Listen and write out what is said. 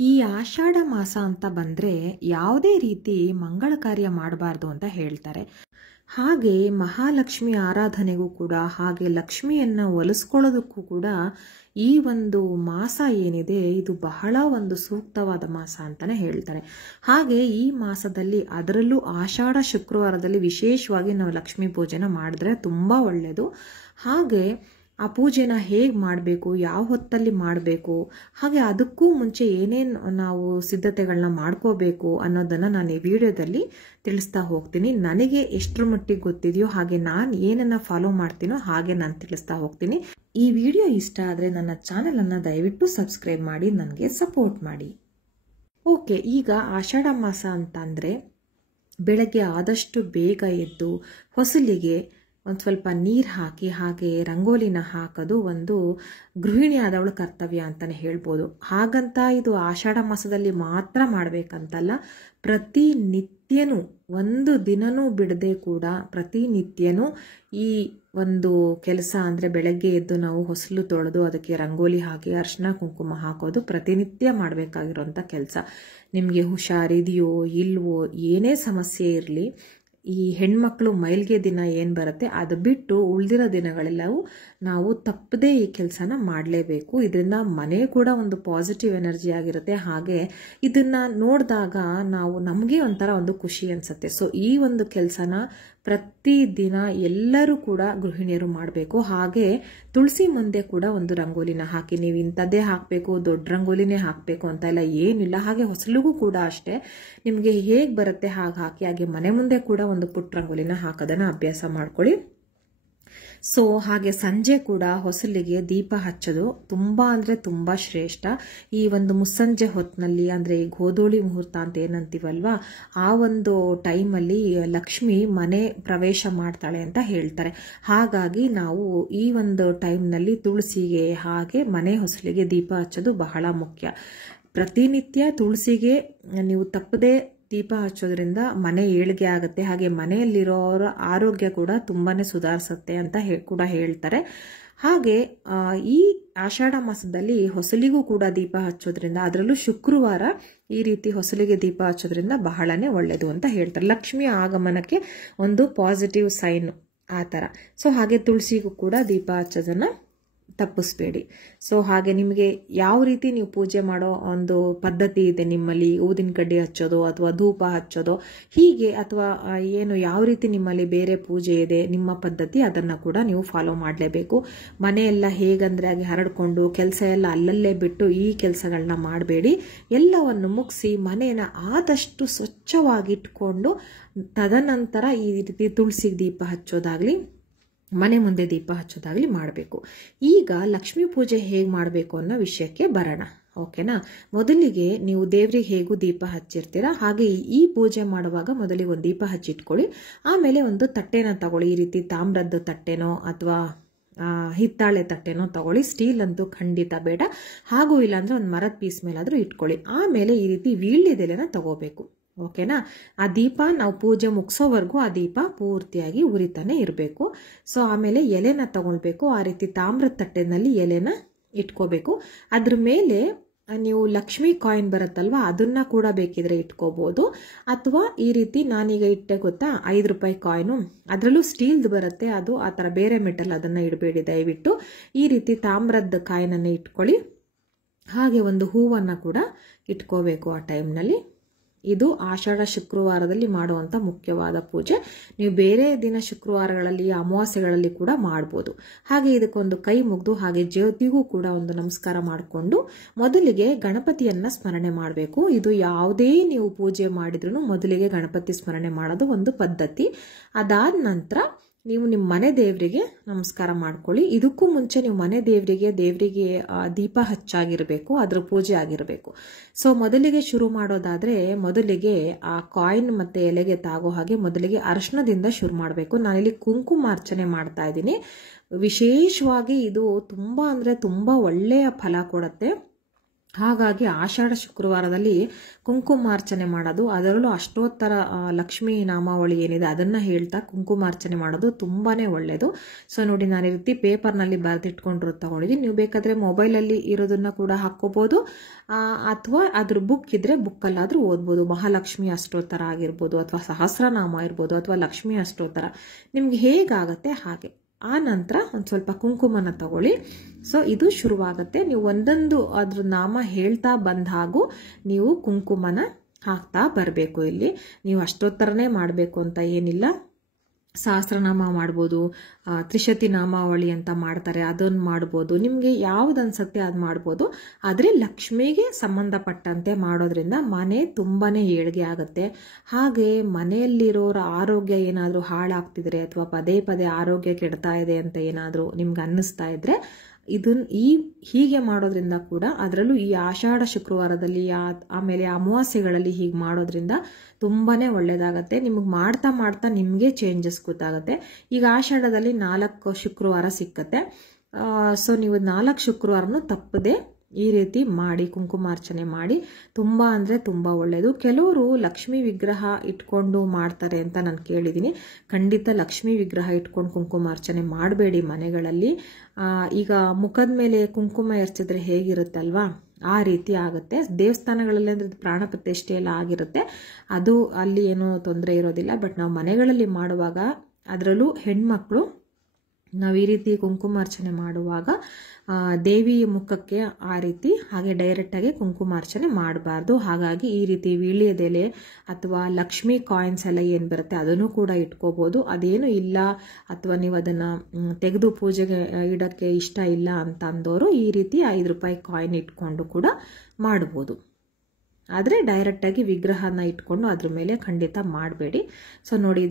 ಈ ಆಷಾಢ ಮಾಸ ಅಂತ ಬಂದರೆ ಯಾವುದೇ ರೀತಿ ಮಂಗಳ ಕಾರ್ಯ ಮಾಡಬಾರ್ದು ಅಂತ ಹೇಳ್ತಾರೆ. ಹಾಗೆ ಮಹಾಲಕ್ಷ್ಮಿ ಆರಾಧನೆಗೂ ಕೂಡ, ಹಾಗೆ ಲಕ್ಷ್ಮಿಯನ್ನು ಒಲಿಸ್ಕೊಳ್ಳೋದಕ್ಕೂ ಕೂಡ ಈ ಒಂದು ಮಾಸ ಏನಿದೆ ಇದು ಬಹಳ ಒಂದು ಸೂಕ್ತವಾದ ಮಾಸ ಅಂತಲೇ ಹೇಳ್ತಾರೆ. ಹಾಗೆ ಈ ಮಾಸದಲ್ಲಿ, ಅದರಲ್ಲೂ ಆಷಾಢ ಶುಕ್ರವಾರದಲ್ಲಿ ವಿಶೇಷವಾಗಿ ನಾವು ಲಕ್ಷ್ಮೀ ಪೂಜೆನ ಮಾಡಿದ್ರೆ ತುಂಬ ಒಳ್ಳೆಯದು. ಹಾಗೆ ಆ ಪೂಜೆನ ಹೇಗೆ ಮಾಡಬೇಕು, ಯಾವ ಹೊತ್ತಲ್ಲಿ ಮಾಡಬೇಕು, ಹಾಗೆ ಅದಕ್ಕೂ ಮುಂಚೆ ಏನೇನು ನಾವು ಸಿದ್ಧತೆಗಳನ್ನ ಮಾಡ್ಕೋಬೇಕು ಅನ್ನೋದನ್ನು ನಾನು ಈ ವಿಡಿಯೋದಲ್ಲಿ ತಿಳಿಸ್ತಾ ಹೋಗ್ತೀನಿ. ನನಗೆ ಎಷ್ಟರ ಮಟ್ಟಿಗೆ ಗೊತ್ತಿದೆಯೋ ಹಾಗೆ ನಾನು ಏನನ್ನು ಫಾಲೋ ಮಾಡ್ತೀನೋ ಹಾಗೆ ನಾನು ತಿಳಿಸ್ತಾ ಹೋಗ್ತೀನಿ. ಈ ವಿಡಿಯೋ ಇಷ್ಟ ಆದರೆ ನನ್ನ ಚಾನಲನ್ನು ದಯವಿಟ್ಟು ಸಬ್ಸ್ಕ್ರೈಬ್ ಮಾಡಿ, ನನಗೆ ಸಪೋರ್ಟ್ ಮಾಡಿ. ಓಕೆ, ಈಗ ಆಷಾಢ ಮಾಸ ಅಂತಂದರೆ ಬೆಳಗ್ಗೆ ಆದಷ್ಟು ಬೇಗ ಎದ್ದು ಹೊಸಲಿಗೆ ಒಂದು ಸ್ವಲ್ಪ ನೀರು ಹಾಕಿ ಹಾಗೆ ರಂಗೋಲಿನ ಹಾಕೋದು ಒಂದು ಗೃಹಿಣಿ ಆದವಳ ಕರ್ತವ್ಯ ಅಂತಲೇ ಹೇಳ್ಬೋದು. ಹಾಗಂತ ಇದು ಆಷಾಢ ಮಾಸದಲ್ಲಿ ಮಾತ್ರ ಮಾಡಬೇಕಂತಲ್ಲ, ಪ್ರತಿನಿತ್ಯನೂ ಒಂದು ದಿನನೂ ಬಿಡದೆ ಕೂಡ ಪ್ರತಿನಿತ್ಯನೂ ಈ ಒಂದು ಕೆಲಸ ಅಂದರೆ ಬೆಳಗ್ಗೆ ಎದ್ದು ನಾವು ಹೊಸಲು ತೊಳೆದು ಅದಕ್ಕೆ ರಂಗೋಲಿ ಹಾಕಿ ಅರಿಶಿನ ಕುಂಕುಮ ಹಾಕೋದು ಪ್ರತಿನಿತ್ಯ ಮಾಡಬೇಕಾಗಿರೋಂಥ ಕೆಲಸ. ನಿಮಗೆ ಹುಷಾರಿದೆಯೋ ಇಲ್ವೋ, ಏನೇ ಸಮಸ್ಯೆ ಇರಲಿ, ಈ ಹೆಣ್ಮಕ್ಳು ಮೈಲ್ಗೆ ದಿನ ಏನು ಬರುತ್ತೆ ಅದು ಬಿಟ್ಟು ಉಳಿದಿರೋ ದಿನಗಳೆಲ್ಲವೂ ನಾವು ತಪ್ಪದೇ ಈ ಕೆಲಸನ ಮಾಡಲೇಬೇಕು. ಇದರಿಂದ ಮನೆ ಕೂಡ ಒಂದು ಪಾಸಿಟಿವ್ ಎನರ್ಜಿ ಆಗಿರುತ್ತೆ. ಹಾಗೆ ಇದನ್ನು ನೋಡಿದಾಗ ನಮಗೆ ಒಂಥರ ಒಂದು ಖುಷಿ ಅನಿಸುತ್ತೆ. ಸೊ ಈ ಒಂದು ಕೆಲಸನ ಪ್ರತಿದಿನ ಎಲ್ಲರೂ ಕೂಡ ಗೃಹಿಣಿಯರು ಮಾಡಬೇಕು. ಹಾಗೆ ತುಳಸಿ ಮುಂದೆ ಕೂಡ ಒಂದು ರಂಗೋಲಿನ ಹಾಕಿ, ನೀವು ಇಂಥದ್ದೇ ಹಾಕಬೇಕು, ದೊಡ್ಡ ರಂಗೋಲಿನೇ ಹಾಕಬೇಕು ಅಂತ ಎಲ್ಲ ಏನಿಲ್ಲ. ಹಾಗೆ ಹೊಸಲಿಗೂ ಕೂಡ ಅಷ್ಟೇ, ನಿಮಗೆ ಹೇಗೆ ಬರುತ್ತೆ ಹಾಗೆ ಹಾಕಿ. ಹಾಗೆ ಮನೆ ಮುಂದೆ ಕೂಡ ಒಂದು ಪುಟ್ಟ ರಂಗೋಲಿನ ಹಾಕೋದನ್ನು ಅಭ್ಯಾಸ ಮಾಡ್ಕೊಳ್ಳಿ. ಸೊ ಹಾಗೆ ಸಂಜೆ ಕೂಡ ಹೊಸಲಿಗೆ ದೀಪ ಹಚ್ಚೋದು ತುಂಬ ಅಂದರೆ ತುಂಬ ಶ್ರೇಷ್ಠ. ಈ ಒಂದು ಮುಸ್ಸಂಜೆ ಹೊತ್ತಿನಲ್ಲಿ, ಅಂದರೆ ಈ ಗೋಧೂಳಿ ಮುಹೂರ್ತ ಅಂತ ಏನಂತೀವಲ್ವಾ, ಆ ಒಂದು ಟೈಮಲ್ಲಿ ಲಕ್ಷ್ಮಿ ಮನೆ ಪ್ರವೇಶ ಮಾಡ್ತಾಳೆ ಅಂತ ಹೇಳ್ತಾರೆ. ಹಾಗಾಗಿ ನಾವು ಈ ಒಂದು ಟೈಮ್ನಲ್ಲಿ ತುಳಸಿಗೆ ಹಾಗೆ ಮನೆ ಹೊಸಲಿಗೆ ದೀಪ ಹಚ್ಚೋದು ಬಹಳ ಮುಖ್ಯ. ಪ್ರತಿನಿತ್ಯ ತುಳಸಿಗೆ ನೀವು ತಪ್ಪದೆ ದೀಪ ಹಚ್ಚೋದ್ರಿಂದ ಮನೆ ಏಳಿಗೆ ಆಗುತ್ತೆ. ಹಾಗೆ ಮನೆಯಲ್ಲಿರೋರ ಆರೋಗ್ಯ ಕೂಡ ತುಂಬಾ ಸುಧಾರಿಸುತ್ತೆ ಅಂತ ಕೂಡ ಹೇಳ್ತಾರೆ. ಹಾಗೆ ಈ ಆಷಾಢ ಮಾಸದಲ್ಲಿ ಹೊಸಲಿಗೂ ಕೂಡ ದೀಪ ಹಚ್ಚೋದ್ರಿಂದ, ಅದರಲ್ಲೂ ಶುಕ್ರವಾರ ಈ ರೀತಿ ಹೊಸಲಿಗೆ ದೀಪ ಹಚ್ಚೋದ್ರಿಂದ ಬಹಳನೇ ಒಳ್ಳೆಯದು ಅಂತ ಹೇಳ್ತಾರೆ. ಲಕ್ಷ್ಮಿಯ ಆಗಮನಕ್ಕೆ ಒಂದು ಪಾಸಿಟಿವ್ ಸೈನ್ ಆ ಥರ. ಸೊ ಹಾಗೆ ತುಳಸಿಗೂ ಕೂಡ ದೀಪ ಹಚ್ಚೋದನ್ನು ತಪ್ಪಿಸ್ಬೇಡಿ. ಸೊ ಹಾಗೆ ನಿಮಗೆ ಯಾವ ರೀತಿ ನೀವು ಪೂಜೆ ಮಾಡೋ ಒಂದು ಪದ್ಧತಿ ಇದೆ ನಿಮ್ಮಲ್ಲಿ, ಊದಿನ ಕಡ್ಡಿ ಹಚ್ಚೋದು ಅಥವಾ ಧೂಪ ಹಚ್ಚೋದು ಹೀಗೆ, ಅಥವಾ ಏನು ಯಾವ ರೀತಿ ನಿಮ್ಮಲ್ಲಿ ಬೇರೆ ಪೂಜೆ ಇದೆ ನಿಮ್ಮ ಪದ್ಧತಿ, ಅದನ್ನು ಕೂಡ ನೀವು ಫಾಲೋ ಮಾಡಲೇಬೇಕು. ಮನೆಯೆಲ್ಲ ಹೇಗಂದ್ರೆ ಹಾಗೆ ಹರಡ್ಕೊಂಡು ಕೆಲಸ ಎಲ್ಲ ಅಲ್ಲಲ್ಲೇ ಬಿಟ್ಟು ಈ ಕೆಲಸಗಳನ್ನ ಮಾಡಬೇಡಿ. ಎಲ್ಲವನ್ನು ಮುಗಿಸಿ ಮನೆಯನ್ನು ಆದಷ್ಟು ಸ್ವಚ್ಛವಾಗಿಟ್ಕೊಂಡು ತದನಂತರ ಈ ರೀತಿ ತುಳಸಿಗೆ ದೀಪ ಹಚ್ಚೋದಾಗಲಿ, ಮನೆ ಮುಂದೆ ದೀಪ ಹಚ್ಚೋದಾಗಲಿ ಮಾಡಬೇಕು. ಈಗ ಲಕ್ಷ್ಮೀ ಪೂಜೆ ಹೇಗೆ ಮಾಡಬೇಕು ಅನ್ನೋ ವಿಷಯಕ್ಕೆ ಬರೋಣ. ಓಕೆನಾ? ಮೊದಲಿಗೆ ನೀವು ದೇವರಿಗೆ ಹೇಗೂ ದೀಪ ಹಚ್ಚಿರ್ತೀರ, ಹಾಗೆ ಈ ಪೂಜೆ ಮಾಡುವಾಗ ಮೊದಲಿಗೆ ಒಂದು ದೀಪ ಹಚ್ಚಿಟ್ಕೊಳ್ಳಿ. ಆಮೇಲೆ ಒಂದು ತಟ್ಟೆನ ತಗೊಳ್ಳಿ. ಈ ರೀತಿ ತಾಮ್ರದ ತಟ್ಟೆನೋ ಅಥವಾ ಹಿತ್ತಾಳೆ ತಟ್ಟೆನೋ ತಗೊಳ್ಳಿ. ಸ್ಟೀಲ್ ಅಂತೂ ಖಂಡಿತ ಬೇಡ. ಹಾಗೂ ಇಲ್ಲಾಂದ್ರೆ ಒಂದು ಮರದ ಪೀಸ್ ಮೇಲಾದರೂ ಇಟ್ಕೊಳ್ಳಿ. ಆಮೇಲೆ ಈ ರೀತಿ ವೀಳ್ಯದೆಲೆನ ತಗೋಬೇಕು. ಓಕೆನಾ? ಆ ದೀಪ ನಾವು ಪೂಜೆ ಮುಗಿಸೋವರೆಗೂ ಆ ದೀಪ ಪೂರ್ತಿಯಾಗಿ ಉರಿತಾನೆ ಇರಬೇಕು. ಸೊ ಆಮೇಲೆ ಎಲೆನ ತಗೊಳ್ಬೇಕು. ಆ ರೀತಿ ತಾಮ್ರದ ತಟ್ಟೆನಲ್ಲಿ ಎಲೆನ ಇಟ್ಕೋಬೇಕು. ಅದ್ರ ಮೇಲೆ ನೀವು ಲಕ್ಷ್ಮಿ ಕಾಯಿನ್ ಬರುತ್ತಲ್ವ, ಅದನ್ನ ಕೂಡ ಬೇಕಿದ್ರೆ ಇಟ್ಕೋಬಹುದು. ಅಥವಾ ಈ ರೀತಿ ನಾನೀಗ ಇಟ್ಟೆ ಗೊತ್ತಾ, 5 ರೂಪಾಯಿ ಕಾಯಿನು, ಅದರಲ್ಲೂ ಸ್ಟೀಲ್ದು ಬರುತ್ತೆ, ಅದು ಆ ಥರ ಬೇರೆ ಮೆಟಲ್, ಅದನ್ನು ಇಡಬೇಡಿ ದಯವಿಟ್ಟು. ಈ ರೀತಿ ತಾಮ್ರದ ಕಾಯಿನನ್ನು ಇಟ್ಕೊಳ್ಳಿ. ಹಾಗೆ ಒಂದು ಹೂವನ್ನು ಕೂಡ ಇಟ್ಕೋಬೇಕು ಆ ಟೈಮ್ನಲ್ಲಿ. ಇದು ಆಷಾಢ ಶುಕ್ರವಾರದಲ್ಲಿ ಮಾಡುವಂಥ ಮುಖ್ಯವಾದ ಪೂಜೆ. ನೀವು ಬೇರೆ ದಿನ ಶುಕ್ರವಾರಗಳಲ್ಲಿ, ಅಮಾವಾಸ್ಯೆಗಳಲ್ಲಿ ಕೂಡ ಮಾಡ್ಬೋದು. ಹಾಗೆ ಇದಕ್ಕೊಂದು ಕೈ ಮುಗಿದು ಹಾಗೆ ಜ್ಯೋತಿಗೂ ಕೂಡ ಒಂದು ನಮಸ್ಕಾರ ಮಾಡಿಕೊಂಡು ಮೊದಲಿಗೆ ಗಣಪತಿಯನ್ನು ಸ್ಮರಣೆ ಮಾಡಬೇಕು. ಇದು ಯಾವುದೇ ನೀವು ಪೂಜೆ ಮಾಡಿದ್ರೂ ಮೊದಲಿಗೆ ಗಣಪತಿ ಸ್ಮರಣೆ ಮಾಡೋದು ಒಂದು ಪದ್ಧತಿ. ಅದಾದ ನಂತರ ನೀವು ನಿಮ್ಮ ಮನೆ ದೇವರಿಗೆ ನಮಸ್ಕಾರ ಮಾಡ್ಕೊಳ್ಳಿ. ಇದಕ್ಕೂ ಮುಂಚೆ ನೀವು ಮನೆ ದೇವರಿಗೆ ದೀಪ ಹಚ್ಚಾಗಿರಬೇಕು, ಅದ್ರ ಪೂಜೆ ಆಗಿರಬೇಕು. ಸೊ ಮೊದಲಿಗೆ ಶುರು ಮಾಡೋದಾದರೆ ಮೊದಲಿಗೆ ಆ ಕಾಯಿನ್ ಮತ್ತು ಎಲೆಗೆ ತಾಗೋ ಹಾಗೆ ಮೊದಲಿಗೆ ಅರಿಶಿಣದಿಂದ ಶುರು ಮಾಡಬೇಕು. ನಾನಿಲ್ಲಿ ಕುಂಕುಮಾರ್ಚನೆ ಮಾಡ್ತಾ ಇದ್ದೀನಿ. ವಿಶೇಷವಾಗಿ ಇದು ತುಂಬ ಅಂದರೆ ತುಂಬ ಒಳ್ಳೆಯ ಫಲ ಕೊಡುತ್ತೆ. ಹಾಗಾಗಿ ಆಷಾಢ ಶುಕ್ರವಾರದಲ್ಲಿ ಕುಂಕುಮಾರ್ಚನೆ ಮಾಡೋದು, ಅದರಲ್ಲೂ ಅಷ್ಟೋತ್ತರ ಲಕ್ಷ್ಮೀ ನಾಮಾವಳಿ ಏನಿದೆ ಅದನ್ನು ಹೇಳ್ತಾ ಕುಂಕುಮಾರ್ಚನೆ ಮಾಡೋದು ತುಂಬಾ ಒಳ್ಳೆಯದು. ಸೊ ನೋಡಿ, ನಾನು ಈ ರೀತಿ ಪೇಪರ್ನಲ್ಲಿ ಬರೆದಿಟ್ಕೊಂಡಿರೋದು ತಗೊಂಡಿದ್ದೀನಿ. ನೀವು ಬೇಕಾದರೆ ಮೊಬೈಲಲ್ಲಿ ಇರೋದನ್ನು ಕೂಡ ಹಾಕ್ಕೋಬೋದು, ಅಥವಾ ಅದ್ರ ಬುಕ್ ಇದ್ದರೆ ಬುಕ್ಕಲ್ಲಾದರೂ ಓದ್ಬೋದು. ಮಹಾಲಕ್ಷ್ಮಿ ಅಷ್ಟೋತ್ತರ ಆಗಿರ್ಬೋದು, ಅಥವಾ ಸಹಸ್ರನಾಮ ಇರ್ಬೋದು, ಅಥವಾ ಲಕ್ಷ್ಮೀ ಅಷ್ಟೋತ್ತರ, ನಿಮ್ಗೆ ಹೇಗಾಗತ್ತೆ ಹಾಗೆ. ಆ ನಂತರ ಒಂದು ಸ್ವಲ್ಪ ಕುಂಕುಮನ ತಗೊಳ್ಳಿ. ಸೊ ಇದು ಶುರುವಾಗುತ್ತೆ. ನೀವು ಒಂದೊಂದು ಅದ್ರ ನಾಮ ಹೇಳ್ತಾ ಬಂದ ಹಾಗೂ ನೀವು ಕುಂಕುಮನ ಹಾಕ್ತಾ ಬರಬೇಕು. ಇಲ್ಲಿ ನೀವು ಅಷ್ಟೋತ್ತರನೇ ಮಾಡಬೇಕು ಅಂತ ಏನಿಲ್ಲ. ಸಹಸ್ರನಾಮ ಮಾಡ್ಬೋದು, ತ್ರಿಶತಿ ನಾಮಾವಳಿ ಅಂತ ಮಾಡ್ತಾರೆ, ಅದನ್ನು ಮಾಡ್ಬೋದು. ನಿಮಗೆ ಯಾವ್ದು ಅನ್ಸುತ್ತೆ ಅದು ಮಾಡ್ಬೋದು. ಆದರೆ ಲಕ್ಷ್ಮಿಗೆ ಸಂಬಂಧಪಟ್ಟಂತೆ ಮಾಡೋದ್ರಿಂದ ಮನೆ ತುಂಬಾ ಏಳಿಗೆ ಆಗುತ್ತೆ. ಹಾಗೆ ಮನೆಯಲ್ಲಿರೋರ ಆರೋಗ್ಯ ಏನಾದರೂ ಹಾಳಾಗ್ತಿದ್ರೆ ಅಥವಾ ಪದೇ ಪದೇ ಆರೋಗ್ಯ ಕೆಡ್ತಾ ಇದೆ ಅಂತ ಏನಾದರೂ ನಿಮ್ಗೆ ಅನ್ನಿಸ್ತಾ ಇದ್ರೆ ಹೀಗೆ ಮಾಡೋದ್ರಿಂದ ಕೂಡ, ಅದರಲ್ಲೂ ಈ ಆಷಾಢ ಶುಕ್ರವಾರದಲ್ಲಿ ಆಮೇಲೆ ಅಮಾವಾಸ್ಯೆಗಳಲ್ಲಿ ಹೀಗೆ ಮಾಡೋದ್ರಿಂದ ತುಂಬಾ ಒಳ್ಳೆಯದಾಗತ್ತೆ. ನಿಮಗೆ ಮಾಡ್ತಾ ಮಾಡ್ತಾ ನಿಮಗೆ ಚೇಂಜಸ್ ಗೊತ್ತಾಗುತ್ತೆ. ಈಗ ಆಷಾಢದಲ್ಲಿ 4 ಶುಕ್ರವಾರ ಸಿಕ್ಕತ್ತೆ. ಸೊ ನೀವು 4 ಶುಕ್ರವಾರನೂ ತಪ್ಪದೆ ಈ ರೀತಿ ಮಾಡಿ ಕುಂಕುಮಾರ್ಚನೆ ಮಾಡಿ. ತುಂಬ ಅಂದರೆ ತುಂಬ ಒಳ್ಳೆಯದು. ಕೆಲವರು ಲಕ್ಷ್ಮೀ ವಿಗ್ರಹ ಇಟ್ಕೊಂಡು ಮಾಡ್ತಾರೆ ಅಂತ ನಾನು ಕೇಳಿದ್ದೀನಿ. ಖಂಡಿತ ಲಕ್ಷ್ಮೀ ವಿಗ್ರಹ ಇಟ್ಕೊಂಡು ಕುಂಕುಮಾರ್ಚನೆ ಮಾಡಬೇಡಿ ಮನೆಗಳಲ್ಲಿ. ಈಗ ಮುಖದ ಮೇಲೆ ಕುಂಕುಮ ಎರಚಿದ್ರೆ ಹೇಗಿರುತ್ತಲ್ವಾ, ಆ ರೀತಿ ಆಗುತ್ತೆ. ದೇವಸ್ಥಾನಗಳಲ್ಲಿ ಅಂದರೆ ಪ್ರಾಣ ಪ್ರತಿಷ್ಠೆ ಎಲ್ಲ ಆಗಿರುತ್ತೆ, ಅದು ಅಲ್ಲಿ ಏನೂ ತೊಂದರೆ ಇರೋದಿಲ್ಲ. ಬಟ್ ನಾವು ಮನೆಗಳಲ್ಲಿ ಮಾಡುವಾಗ, ಅದರಲ್ಲೂ ಹೆಣ್ಮಕ್ಳು, ನಾವು ಈ ರೀತಿ ಕುಂಕುಮಾರ್ಚನೆ ಮಾಡುವಾಗ ದೇವಿ ಮುಖಕ್ಕೆ ಆ ರೀತಿ ಹಾಗೆ ಡೈರೆಕ್ಟಾಗಿ ಕುಂಕುಮಾರ್ಚನೆ ಮಾಡಬಾರ್ದು. ಹಾಗಾಗಿ ಈ ರೀತಿ ವೀಳ್ಯದೆಲೆ ಅಥವಾ ಲಕ್ಷ್ಮಿ ಕಾಯಿನ್ಸ್ ಎಲ್ಲ ಏನು ಬರುತ್ತೆ ಅದನ್ನು ಕೂಡ ಇಟ್ಕೋಬೋದು. ಅದೇನು ಇಲ್ಲ ಅಥವಾ ನೀವು ಅದನ್ನು ತೆಗೆದು ಪೂಜೆಗೆ ಇಡೋಕ್ಕೆ ಇಷ್ಟ ಇಲ್ಲ ಅಂತ ಅಂದವರು ಈ ರೀತಿ 5 ರೂಪಾಯಿ ಕಾಯಿನ್ ಇಟ್ಕೊಂಡು ಕೂಡ ಮಾಡ್ಬೋದು. ಆದರೆ ಡೈರೆಕ್ಟಾಗಿ ವಿಗ್ರಹನ ಇಟ್ಕೊಂಡು ಅದ್ರ ಮೇಲೆ ಖಂಡಿತ ಮಾಡಬೇಡಿ. ಸೊ ನೋಡಿ,